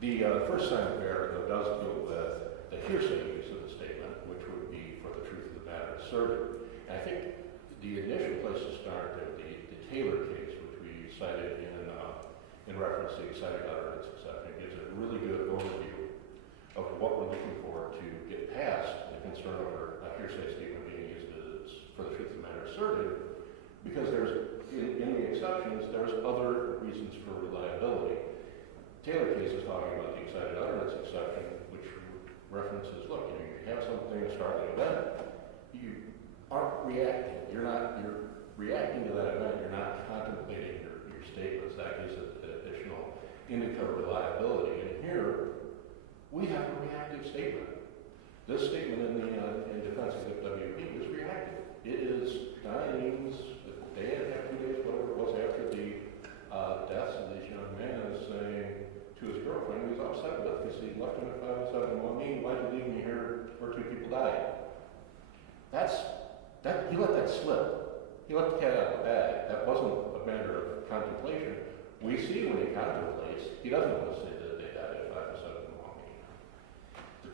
The first sign of error, though, does deal with the hearsay use of the statement, which would be for the truth of the matter asserted. And I think the initial place to start, the Taylor case, which we cited in reference to the excited utterance exception, gives a really good overview of what we're looking for to get past the concern over a hearsay statement being used for the truth of the matter asserted, because there's, in the exceptions, there's other reasons for reliability. Taylor case is talking about the excited utterance exception, which references, look, you have something, a startling event, you aren't reacting. You're reacting to that event, you're not contemplating your statements. That gives it additional indica of reliability. And here, we have a reactive statement. This statement in defense of WP is reactive. It is Diane's, a day and a half, 2 days, whatever it was, after the deaths of this young man, is saying to his girlfriend, he was upset with because he left him at 507 Maumee. Why'd you leave me here where 2 people died? He let that slip. He let the cat out of the bag. That wasn't a matter of contemplation. We see when he contemplates, he doesn't want to say that they died at 507 Maumee. The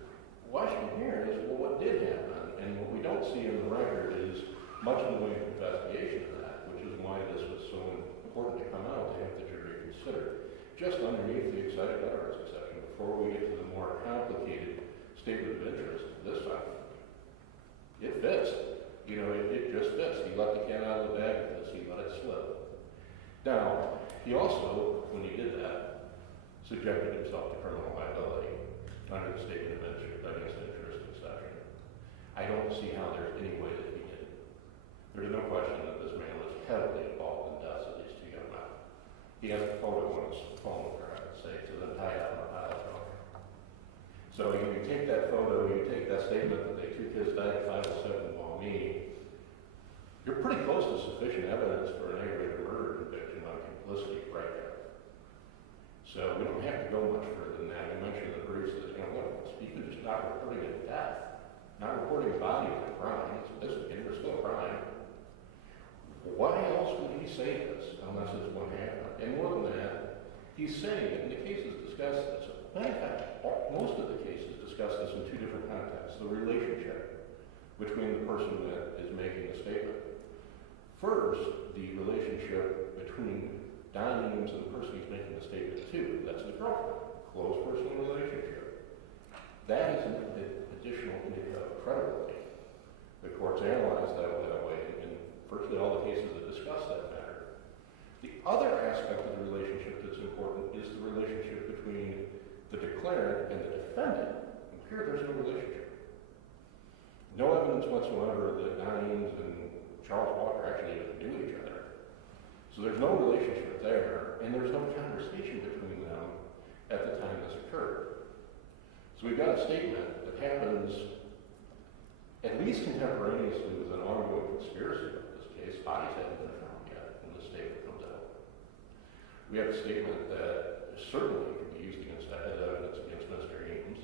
question here is, well, what did happen? And what we don't see in the record is much in the way of investigation of that, which is why this was so important to come out to have the jury consider. Just underneath the excited utterance exception, before we get to the more complicated statement of interest, this time, it fits. You know, it just fits. He let the cat out of the bag because he let it slip. Now, he also, when he did that, subjected himself to criminal liability under the statement of interest against interest exception. I don't see how there's any way that he did. There's no question that this man was heavily involved in the deaths of these 2 young men. He has a photo on his phone, for heaven's sake, to them tied up in a pile of junk. So you take that photo, you take that statement that they 2 kids died at 507 Maumee, you're pretty close to sufficient evidence for an aggravated murder conviction on complicity right there. So we don't have to go much further than that. I mentioned in the briefs that, look, you can just not reporting a death, not reporting a body as a crime. This again, there's still a crime. Why else would he say this unless it's what happened? And more than that, he's saying it, and the cases discuss this. In fact, most of the cases discuss this in 2 different contexts. The relationship between the person that is making the statement. First, the relationship between Don Eames and the person he's making the statement to. That's his girlfriend. Close personal relationship. That is an additional indicator of credibility. The courts analyze that way in virtually all the cases that discuss that matter. The other aspect of the relationship that's important is the relationship between the declarant and the defendant. And here, there's no relationship. No evidence whatsoever that Don Eames and Charles Walker actually even knew each other. So there's no relationship there, and there's no conversation between them at the time this occurred. So we've got a statement that happens at least contemporaneously with an ongoing conspiracy in this case. Bodies haven't been found yet when the statement comes out. We have a statement that certainly can be used as evidence against Mr. Eames.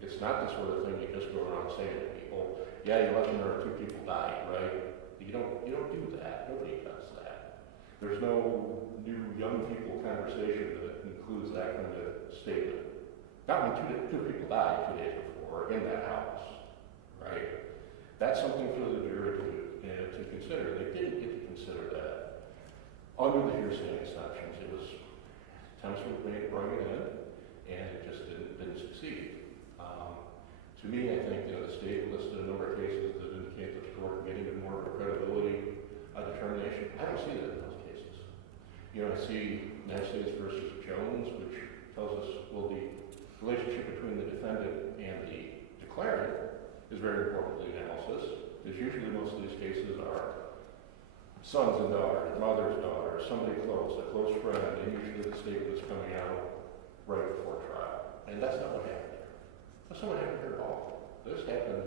It's not the sort of thing you just go around saying to people, yeah, you let them know 2 people died, right? You don't do that. Nobody does that. There's no new young people conversation that includes that kind of statement. Not when 2 people died 2 days before in that house, right? That's something for the jury to consider. They didn't get to consider that. Under the hearsay exceptions, it was attempts were made to bring it in, and it just didn't succeed. To me, I think the state listed a number of cases that indicate that the court getting more of a credibility determination. I don't see that in those cases. I see United States versus Jones, which tells us, well, the relationship between the defendant and the declarant is very important to the analysis, because usually most of these cases are sons and daughters, mother's daughter, somebody close, a close friend, and usually the statement is coming out right before trial. And that's not what happened here. That's not what happened here at all. This happened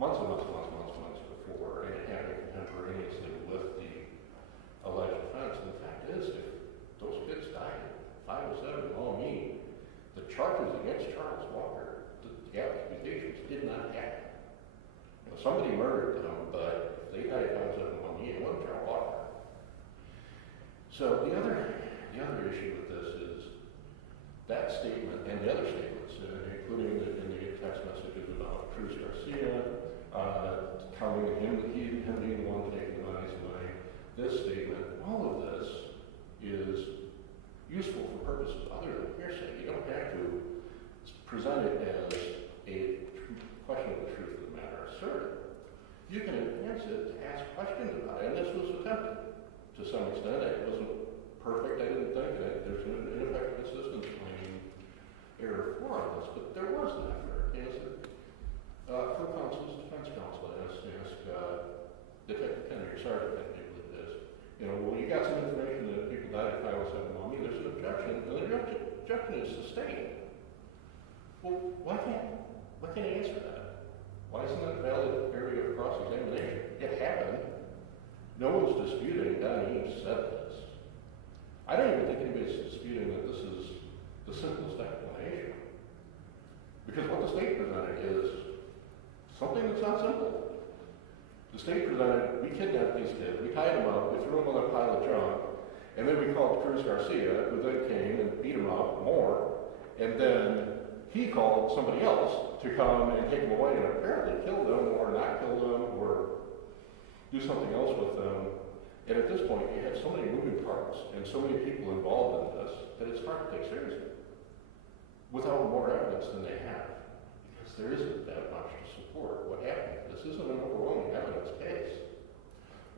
months before, and it happened contemporaneously with the alleged offense. And the fact is, if those kids died at 507 Maumee, the charges against Charles Walker, the accusations did not happen. Somebody murdered them, but if they died at 507 Maumee, it wasn't Charles Walker. So the other issue with this is that statement and the other statements, including in the text messages about Cruz Garcia, telling him being the one taking the money away, this statement, all of this is useful for purposes other than hearsay. You don't have to present it as a question of the truth of the matter asserted. You can enhance it to ask questions about it, and this was attempted to some extent. It wasn't perfect, I didn't think that there's an ineffective assistance claim error for this, but there was an effort. Co-counsel's defense counsel asked Detective Kennedy, or Sergeant Kennedy, I believe it is, well, you got some information that people died at 507 Maumee, there's an objection, and the objection is sustained. Well, why can't he answer that? Why isn't that a valid area of cross-examination? It happened. No one's disputing that he said this. I don't even think anybody's disputing that this is the simplest explanation. Because what the state presented is something that's not simple. The state presented, we kidnapped these kids, we tied them up, we threw them on a pile of junk, and then we called Cruz Garcia, who then came and beat them up more, and then he called somebody else to come and take them away and apparently kill them or not kill them or do something else with them. And at this point, you have so many moving parts and so many people involved in this that it's hard to take seriously without more evidence than they have. Because there isn't that much to support what happened. This isn't an overwhelming evidence case.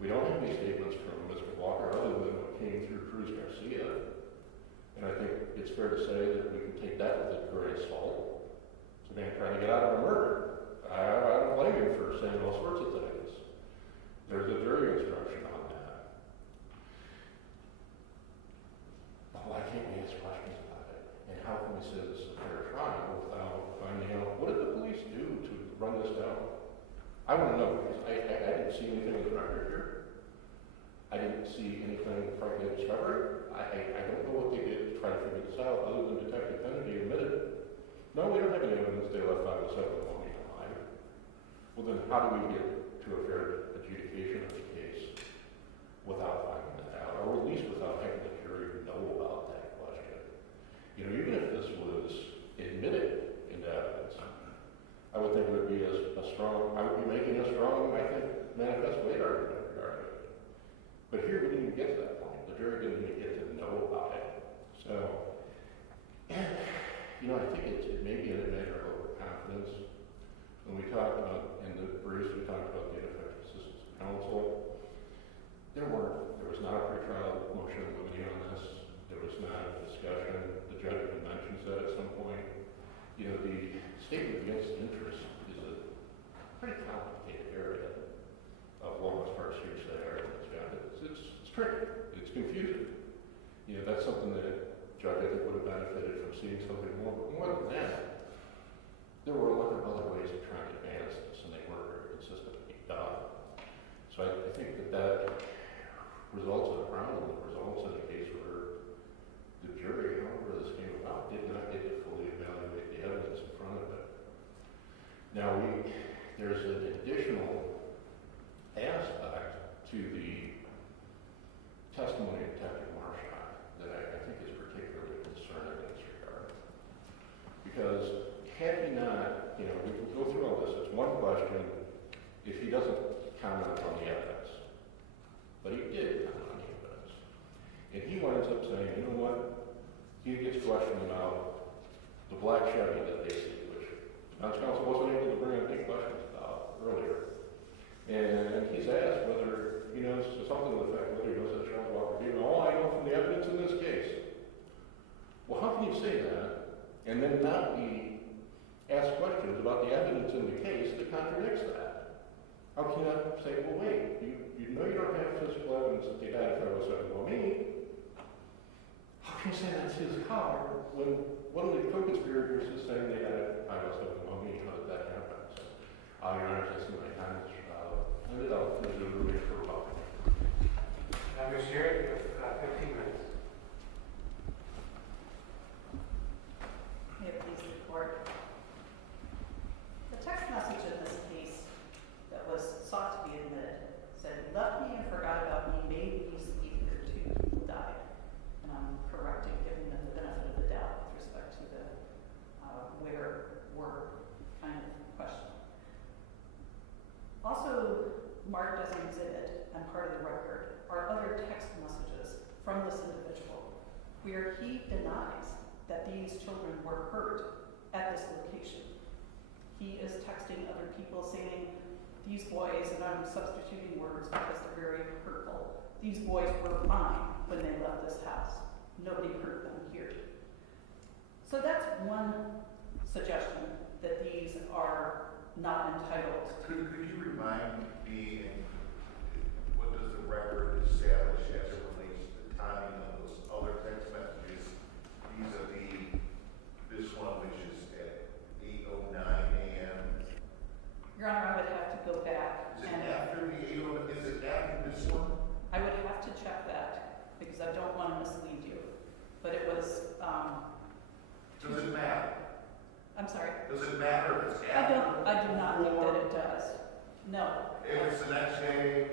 We don't have any statements from Mr. Walker other than what came through Cruz Garcia. And I think it's fair to say that we can take that with a grain of salt. It's a man trying to get out of a murder. I don't blame him for saying all sorts of things. There's a jury instruction on that. But why can't we ask questions about it? And how can we say this is a fair trial without finding out what did the police do to run this down? I want to know, because I didn't see anything in the record here. I didn't see anything, frankly, of discovery. I don't know what they did to try to figure this out, other than Detective Kennedy admitted, no, we don't have any evidence they left 507 Maumee alive. Well, then how do we get to a fair adjudication of the case without finding that out, or at least without having the jury know about that question? Even if this was admitted into evidence, I would think it would be I would be making a strong, I think, manifest weight argument regarding it. But here we didn't even get to that point. The jury didn't even get to know about it. So, I think it may be a matter of overconfidence. When we talked about, in the briefs, we talked about the ineffective assistance of counsel. There was not a pretrial motion limiting on this. There was not a discussion. The judge even mentions that at some point. The statement against interest is a pretty complicated area of law as far as hearsay arguments. It's tricky. It's confusing. That's something that judge, I think, would have benefited from seeing something more. But more than that, there were a lot of other ways of trying to advance this, and they weren't very consistently done. So I think that results in a problem. It results in a case where the jury, however this came about, did not get to fully evaluate the evidence in front of it. Now, there's an additional aspect to the testimony of Detective Marshak that I think is particularly concerning in this regard. Because had he not, we can go through all this. It's one question if he doesn't comment on the evidence. But he did comment on the evidence. And he winds up saying, you know what? He gets questioned about the black Chevy that they see, which defense counsel wasn't able to bring up any questions about earlier. And he's asked whether he knows something to the fact whether he knows that Charles Walker did. All I know from the evidence in this case. Well, how can you say that and then not be asked questions about the evidence in the case that contradicts that? How can you not say, well, wait, you know you don't have physical evidence that they died at 507 Maumee. How can you say that's his car when one of the co-conspirators is saying they died at 507 Maumee? How did that happen? So, Your Honor, I see my time is ended. I'll resume the meeting for a while. Ms. Herrick, you have 15 minutes. May it please the court. The text message in this case that was sought to be admitted said, "You left me and forgot about me, made me sleep here too, people died." And I'm correcting, giving them the benefit of the doubt with respect aware were kind of questioned. Also marked as an exhibit and part of the record are other text messages from this individual where he denies that these children were hurt at this location. He is texting other people saying, these boys, and I'm substituting words because they're very hurtful, these boys were fine when they left this house. Nobody hurt them here. So that's one suggestion, that these are not entitled. Could you remind me, what does the record establish as it relates to the timing of those other text messages vis-a-vis this one, which is at 8:09 a.m.? Your Honor, I would have to go back. Is it after the 8:09? Is it after this one? I would have to check that because I don't want to mislead you. But it was, Does it matter? I'm sorry. Does it matter if it's after? I do not think that it does. No. If it's the next day,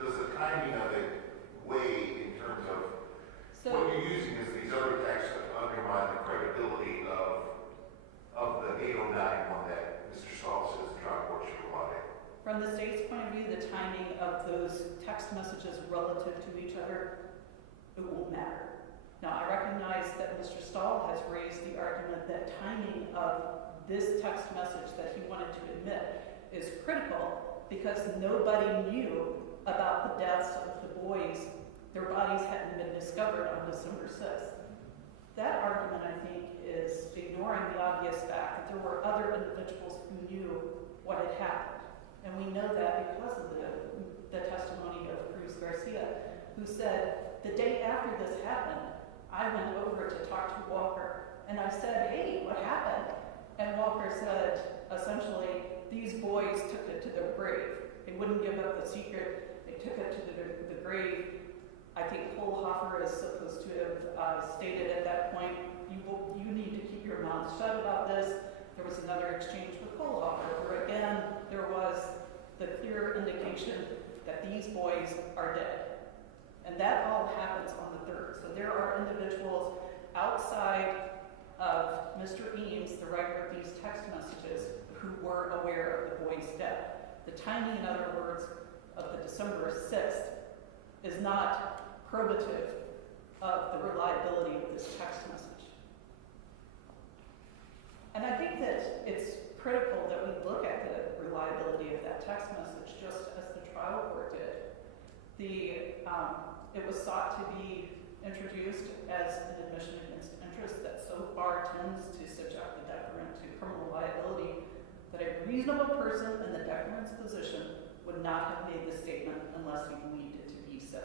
does the timing of it weigh in terms of what you're using is these other texts that undermine the credibility of the 8:09 one that Mr. Stahl says the trial court should rely on? From the state's point of view, the timing of those text messages relative to each other, it won't matter. Now, I recognize that Mr. Stahl has raised the argument that timing of this text message that he wanted to admit is critical because nobody knew about the deaths of the boys. Their bodies hadn't been discovered on December 6th. That argument, I think, is ignoring the obvious fact that there were other individuals who knew what had happened. And we know that because of the testimony of Cruz Garcia, who said, the day after this happened, I went over to talk to Walker, and I said, hey, what happened? And Walker said, essentially, these boys took it to their grave. They wouldn't give up the secret. They took it to the grave. I think Kohlhofer is supposed to have stated at that point, you need to keep your mouth shut about this. There was another exchange with Kohlhofer, where again, there was the clear indication that these boys are dead. And that all happens on the 3rd. So there are individuals outside of Mr. Eames, the writer of these text messages, who were aware of the boy's death. The timing, in other words, of the December 6th is not probative of the reliability of this text message. And I think that it's critical that we look at the reliability of that text message just as the trial court did. It was sought to be introduced as an admission against interest that so far tends to subject the declarant to criminal liability that a reasonable person in the declarant's position would not have made the statement unless he believed it to be so.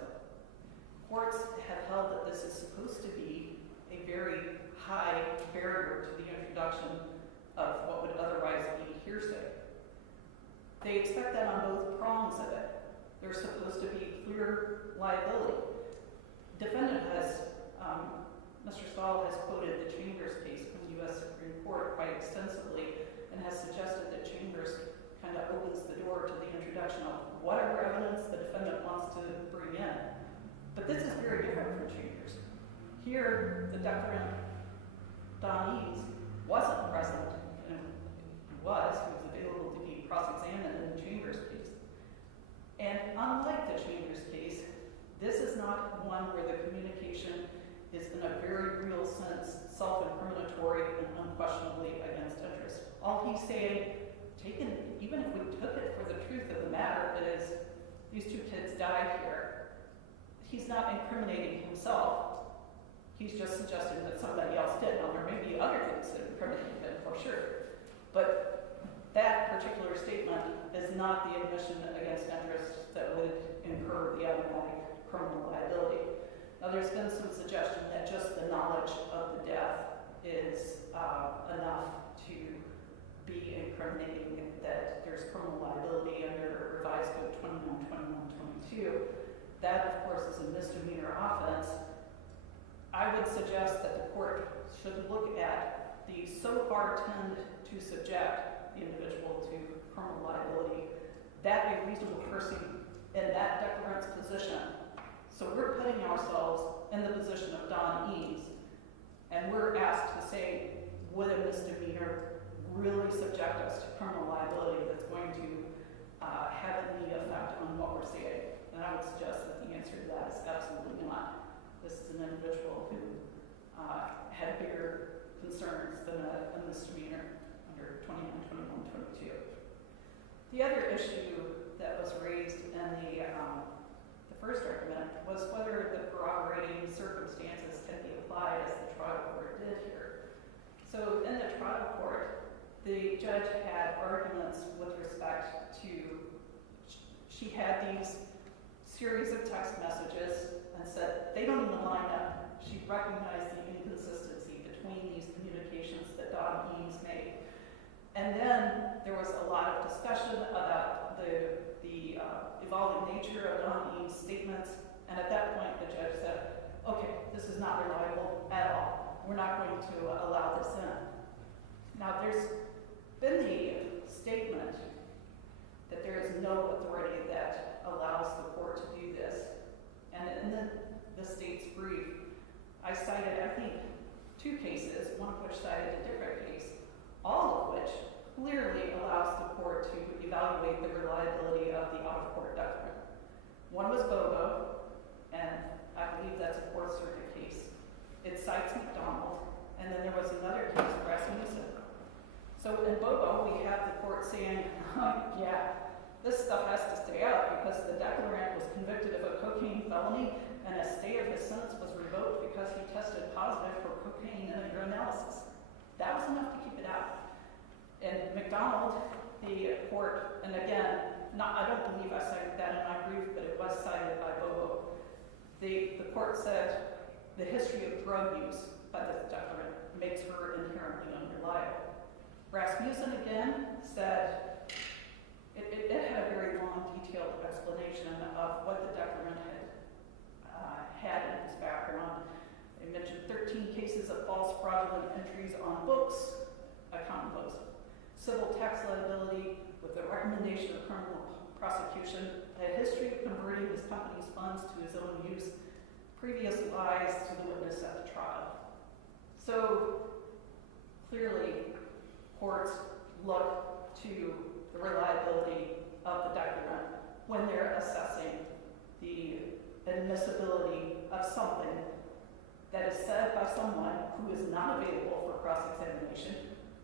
Courts have held that this is supposed to be a very high barrier to the introduction of what would otherwise be hearsay. They expect that on both prongs of it. There's supposed to be clear liability. Defendant has, Mr. Stahl has quoted the Chambers case from the U.S. Supreme Court quite extensively and has suggested that Chambers kind of opens the door to the introduction of whatever evidence the defendant wants to bring in. But this is very different from Chambers. Here, the declarant, Don Eames, wasn't present, and he was available to be cross-examined in the Chambers case. And unlike the Chambers case, this is not one where the communication is in a very real sense self-incriminatory and unquestionably against interest. All he's saying, even if we took it for the truth of the matter, is these two kids died here. He's not incriminating himself. He's just suggesting that somebody else did. Now, there may be other things that incriminate him, for sure. But that particular statement is not the admission against interest that would incur the automatic criminal liability. Now, there's been some suggestion that just the knowledge of the death is enough to be incriminating, that there's criminal liability under Revised Code 292122. That, of course, is a misdemeanor offense. I would suggest that the court should look at the so far tend to subject the individual to criminal liability, that a reasonable person in that declarant's position. So we're putting ourselves in the position of Don Eames, and we're asked to say, would a misdemeanor really subject us to criminal liability that's going to have any effect on what we're saying? And I would suggest that the answer to that is absolutely not. This is an individual who had bigger concerns than a misdemeanor under 29, 21, 22. The other issue that was raised in the first argument was whether the corroborating circumstances can be applied as the trial court did here. So in the trial court, the judge had arguments with respect to, she had these series of text messages and said they don't even line up. She recognized the inconsistency between these communications that Don Eames made. And then there was a lot of discussion about the evolving nature of Don Eames' statements. And at that point, the judge said, okay, this is not reliable at all. We're not going to allow this in. Now, there's been the statement that there is no authority that allows the court to do this. And in the state's brief, I cited, I think, 2 cases, one of which cited a different case, all of which clearly allows the court to evaluate the reliability of the out-of-court document. One was Bobo, and I believe that's a Fourth Circuit case. It cites McDonald, and then there was another case, Rasmussen. So in Bobo, we have the court saying, yeah, this stuff has to stay out because the declarant was convicted of a cocaine felony and a stay of his sentence was revoked because he tested positive for cocaine in a urinalysis. That was enough to keep it out. In McDonald, the court, and again, I don't believe I cited that in my brief, but it was cited by Bobo. The court said the history of drug use by the declarant makes her inherently unreliable. Rasmussen again said it had a very long, detailed explanation of what the declarant had in his background. It mentioned 13 cases of false fraudulent entries on books, account books, civil tax liability with a recommendation of criminal prosecution, a history of converting his company's funds to his own use, previous lies to the witness at the trial. So clearly, courts look to the reliability of the declarant when they're assessing the admissibility of something that is said by someone who is not available for cross-examination.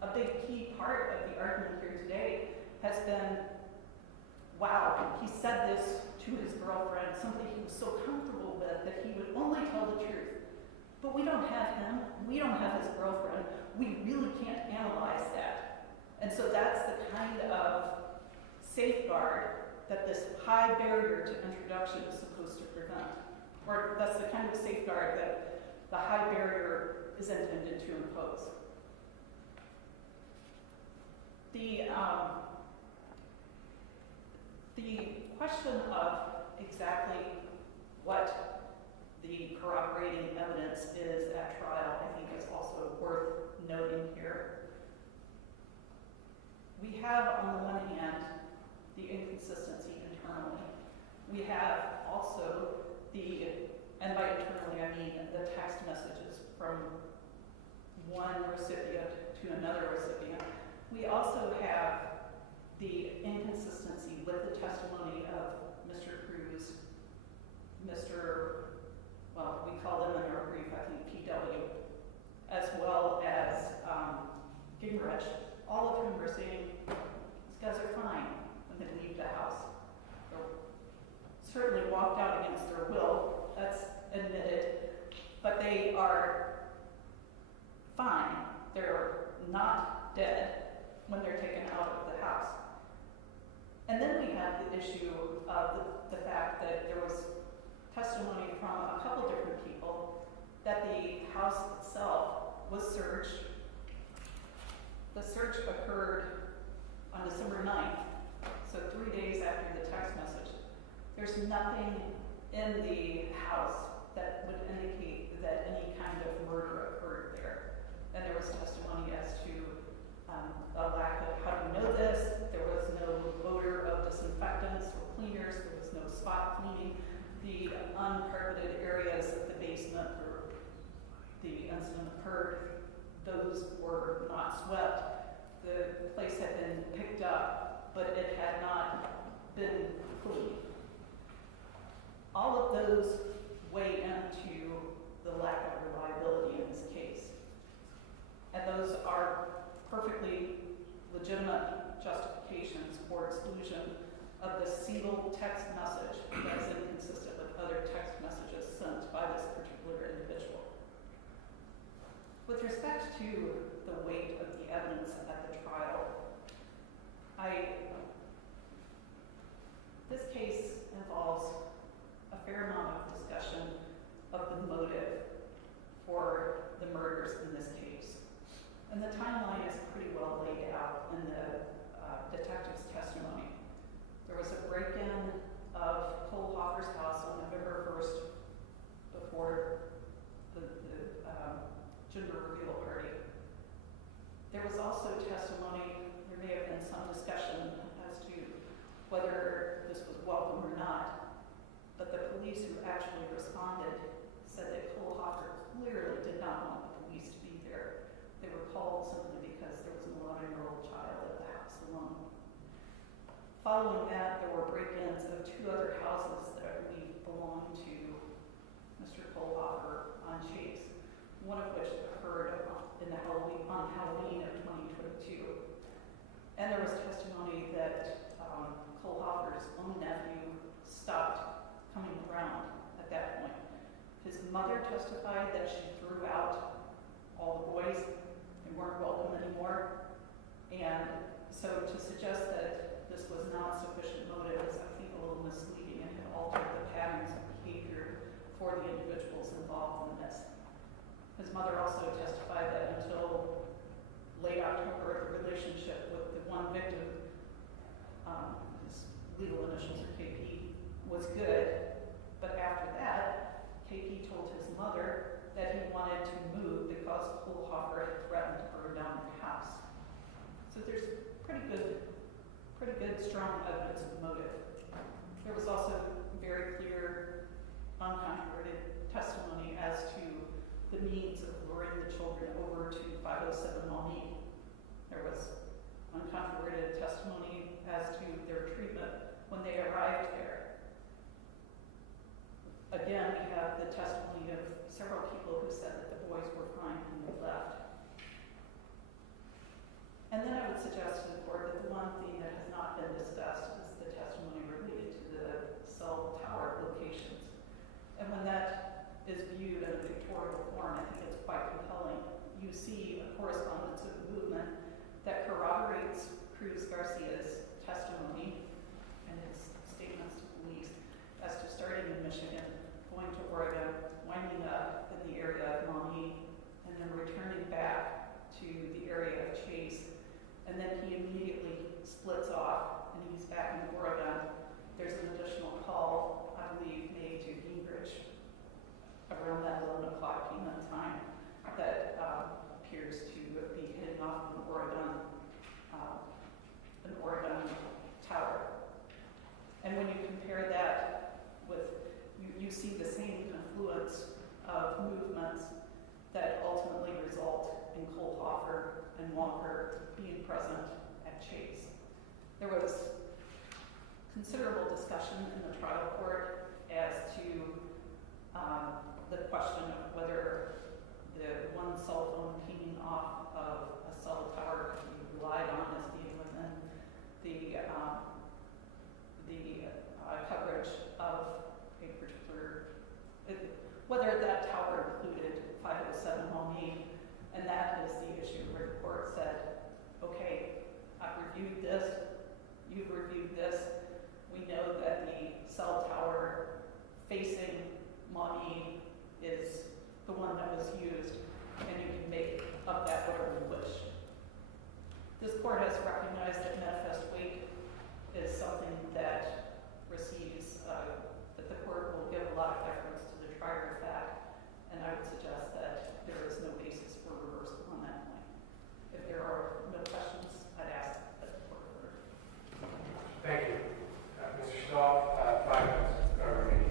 A big key part of the argument here today has been, wow, he said this to his girlfriend, somebody he was so comfortable with that he would only tell the truth. But we don't have him, we don't have his girlfriend, we really can't analyze that. And so that's the kind of safeguard that this high barrier to introduction is supposed to prevent. Or that's the kind of safeguard that the high barrier is intended to impose. The question of exactly what the corroborating evidence is at trial, I think, is also worth noting here. We have, on the one hand, the inconsistency internally. We have also and by internally I mean the text messages from one recipient to another recipient. We also have the inconsistency with the testimony of Mr. Cruz, well, we call them in our brief, I think, PW, as well as Gingrich. All of whom were saying, these guys are fine when they leave the house. They're certainly walked out against their will, that's admitted, but they are fine. They're not dead when they're taken out of the house. And then we have the issue of the fact that there was testimony from a couple different people that the house itself was searched. The search occurred on December 9th, so 3 days after the text message. There's nothing in the house that would indicate that any kind of murder occurred there. And there was testimony as to a lack of, how do we know this? There was no odor of disinfectants or cleaners. There was no spot cleaning. The uncarpeted areas of the basement where the incident occurred, those were not swept. The place had been picked up, but it had not been cleaned. All of those weigh into the lack of reliability in this case. And those are perfectly legitimate justifications for exclusion of the single text message that is inconsistent with other text messages sent by this particular individual. With respect to the weight of the evidence at the trial, this case involves a fair amount of discussion of the motive for the murders in this case. And the timeline is pretty well laid out in the detective's testimony. There was a break-in of Cole Hoffer's house on November 1st before the gender reveal party. There was also testimony, there may have been some discussion as to whether this was welcome or not, but the police who actually responded said that Cole Hoffer clearly did not want the police to be there. They were called simply because there was an 11-year-old child at the house alone. Following that, there were break-ins of 2 other houses that I believe belonged to Mr. Cole Hoffer on Chase, one of which occurred on Halloween of 2022. And there was testimony that Cole Hoffer's own nephew stopped coming around at that point. His mother testified that she threw out all the boys and weren't welcome anymore. And so to suggest that this was not sufficient motive is, I think, a little misleading and had altered the patterns of behavior for the individuals involved in this. His mother also testified that until late October, the relationship with the one victim, his legal initials are KP, was good. But after that, KP told his mother that he wanted to move because Cole Hoffer had threatened to burn down their house. So there's pretty good, strong evidence of motive. There was also very clear, uncontroverted testimony as to the means of luring the children over to 507 Maumee. There was uncontroverted testimony as to their treatment when they arrived there. Again, we have the testimony of several people who said that the boys were fine when they left. And then I would suggest to the court that the one thing that has not been discussed is the testimony related to the cell tower locations. And when that is viewed in a pictorial form, I think it's quite compelling. You see a correspondence of movement that corroborates Cruz Garcia's testimony and his statements to police as to starting in Michigan, going to Oregon, winding up in the area of Maumee, and then returning back to the area of Chase. And then he immediately splits off and he's back in Oregon. There's an additional call, I believe, made to Gingrich around that 11 o'clock p.m. time that appears to be hitting off an Oregon tower. And when you compare that with, you see the same confluence of movements that ultimately result in Cole Hoffer and Walker being present at Chase. There was considerable discussion in the trial court as to the question of whether the one cell phone pinging off of a cell tower could be relied on as being within the coverage of a particular, whether that tower included 507 Maumee, and that is the issue where the court said, okay, I've reviewed this, you've reviewed this, we know that the cell tower facing Maumee is the one that was used, and you can make of that whatever you wish. This court has recognized that manifest weight is something that receives, that the court will give a lot of deference to the trier of fact, and I would suggest that there is no basis for reversal on that point. If there are no questions, I'd ask that the court order. Thank you. Mr. Stahl, 5 minutes remaining.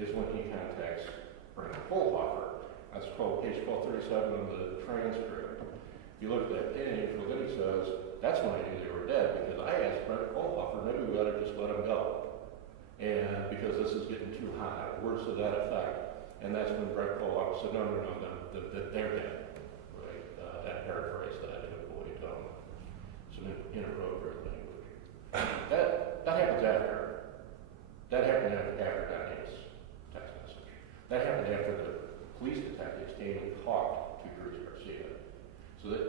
is when he contacts Brent Kohlhofer. That's page 1237 of the transcript. If you look at that page, well, then he says, that's when I knew they were dead, because I asked Brent Kohlhofer, maybe we ought to just let them go. And because this is getting too hot, words to that effect. And that's when Brent Kohlhofer said, no, they're dead. Right? That paraphrase that I took away, some inappropriate language. That happens after. That happened after Donnie's text message. That happened after the police detectives came and talked to Cruz Garcia. So that,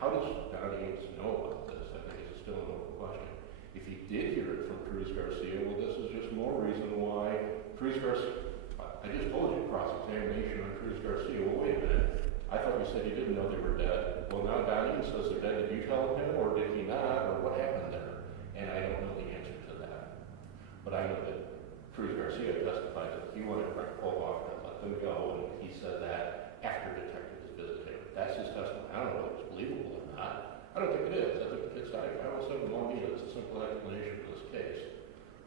how does Donnie know about this? I think it's still an open question. If he did hear it from Cruz Garcia, well, this is just more reason why Cruz Garcia, I just told you cross-examination on Cruz Garcia. Well, wait a minute. I thought you said you didn't know they were dead. Well, now Donnie says they're dead. Did you tell him, or did he not, or what happened there? And I don't know the answer to that. But I know that Cruz Garcia testified that he wanted Brent Kohlhofer to let them go, and he said that after detectives visited him. That's his testimony. I don't know if it's believable or not. I don't think it is. I think it's like 507 Maumee. That's a simple explanation for this case.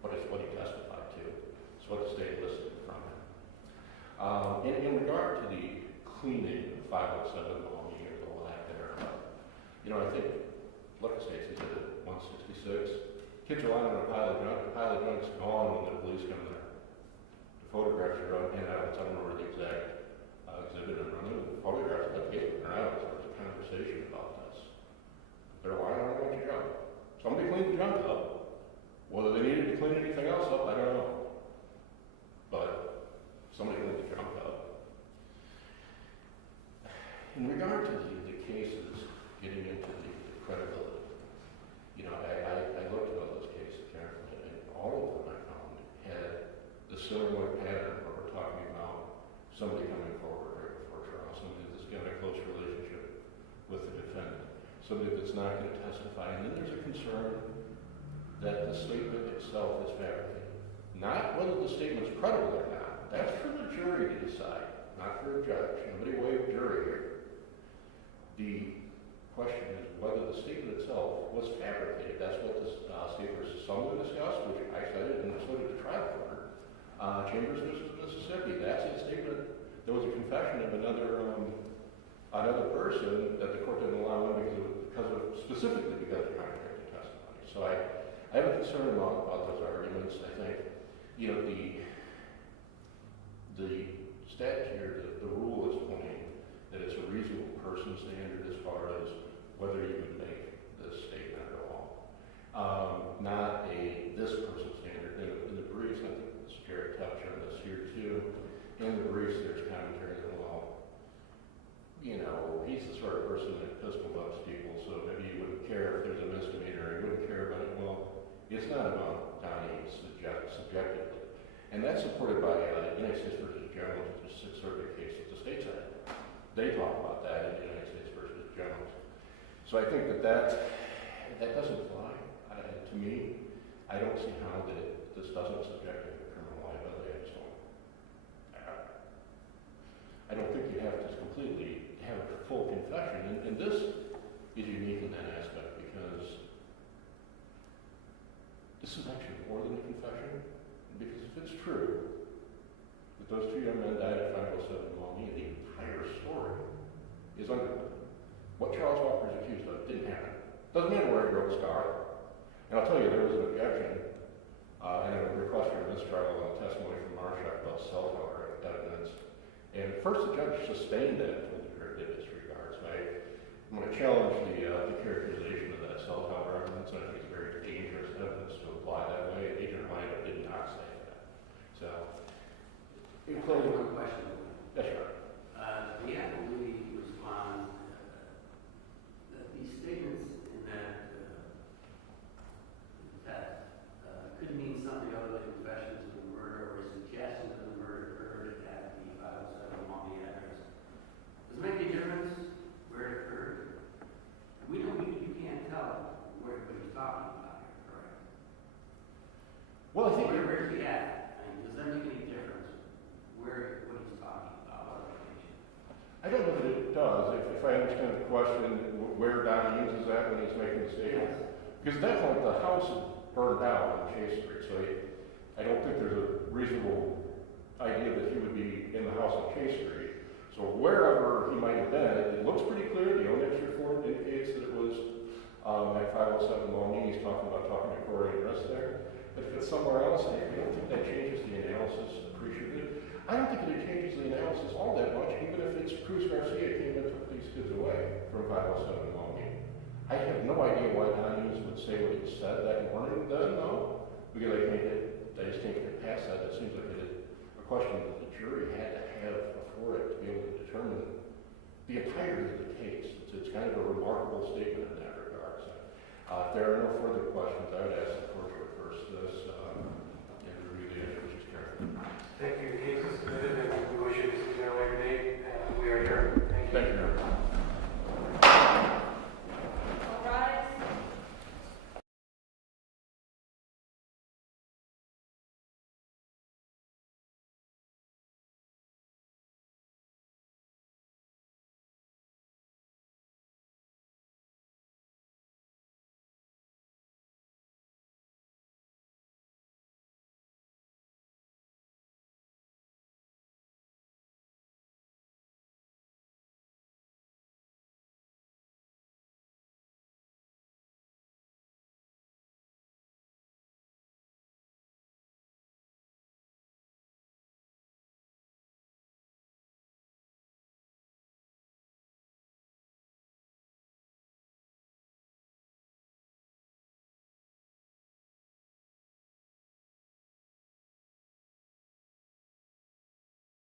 But it's what he testified to. It's what the state elicited from him. In regard to the cleaning of 507 Maumee or the lack thereof, I think, look, states he did it at 166. Kids are lying in a pile of junk. The pile of junk's gone when the police come there. The photographs are out, and I don't remember the exact exhibit and running. The photographs that get there now. There was a conversation about this. They're lying on a bunch of junk. Somebody cleaned the junk up. Whether they needed to clean anything else up, I don't know. But somebody cleaned the junk up. In regard to the cases, getting into the credibility, I looked at all those cases carefully, and all of them I found had the similar pattern where we're talking about somebody coming forward right before trial, somebody that's got a close relationship with the defendant, somebody that's not going to testify, and then there's a concern that the statement itself is fabricated. Not whether the statement's credible or not. That's for the jury to decide, not for a judge. Nobody waived jury here. The question is whether the statement itself was fabricated. That's what the State versus Sullivan discussed, which I cited, and so did the trial court. Chambers versus Mississippi. That's a statement. There was a confession of another person that the court didn't allow in specifically because of contradicting testimony. So I have a concern about those arguments. I think, the statute here, the rule is pointing that it's a reasonable person standard as far as whether you would make this statement at all. Not this person standard. In the briefs, I think Mr. Jarrett touched on this here too. In the briefs, there's commentary that, he's the sort of person that pistol butts people, so maybe you wouldn't care if there's a misdemeanor, you wouldn't care about it. Well, it's not about Donnie subjectively. And that's supported by United States versus Jones, the Sixth Circuit case that the state said. They talk about that in United States versus Jones. So I think that doesn't fly. To me, I don't see how this doesn't subject him to criminal liability. I don't think you have to completely have a full confession. And this is unique in that aspect because this is actually more than a confession. Because if it's true that those two young men died at 507 Maumee, the entire story is undermined. What Charles Walker is accused of didn't happen. Doesn't matter where he wrote the scar. And I'll tell you, there was an objection and a request for a mistrial on the testimony from Marshak about cell tower evidence. And first the judge sustained that and told the jury to disregard. So I'm going to challenge the characterization of that cell tower evidence. I think it's very dangerous evidence to apply that way. Agent Ryan did not say that. So, in closing, one question. Yes, sir. The appellee responds that these statements in that test could mean something other than confessions of the murder or a suggestion that the murder occurred at the 507 Maumee address. Does it make any difference where it occurred? You can't tell what he's talking about here, correct? Well, I think where's he at? Does that make any difference what he's talking about? I don't know that it does. If I understand the question, where Don uses that when he's making the statement. Because at that point, the house is burned out on Chase Street, so I don't think there's a reasonable idea that he would be in the house on Chase Street. So wherever he might have been, it looks pretty clear. The ONIX report indicates that it was at 507 Maumee. He's talking about talking to Corey and rest there. But if it's somewhere else, I don't think that changes the analysis appreciably. I don't think it changes the analysis all that much, even if it's Cruz Garcia came and took these kids away from 507 Maumee. I have no idea why Don Hughes would say what he said that morning then, though, because I just can't get past that. It seems like a question that the jury had to have before it to be able to determine the entirety of the case. It's kind of a remarkable statement in that regard. So, if there are no further questions, I would ask the court to reverse this and review the issues carefully.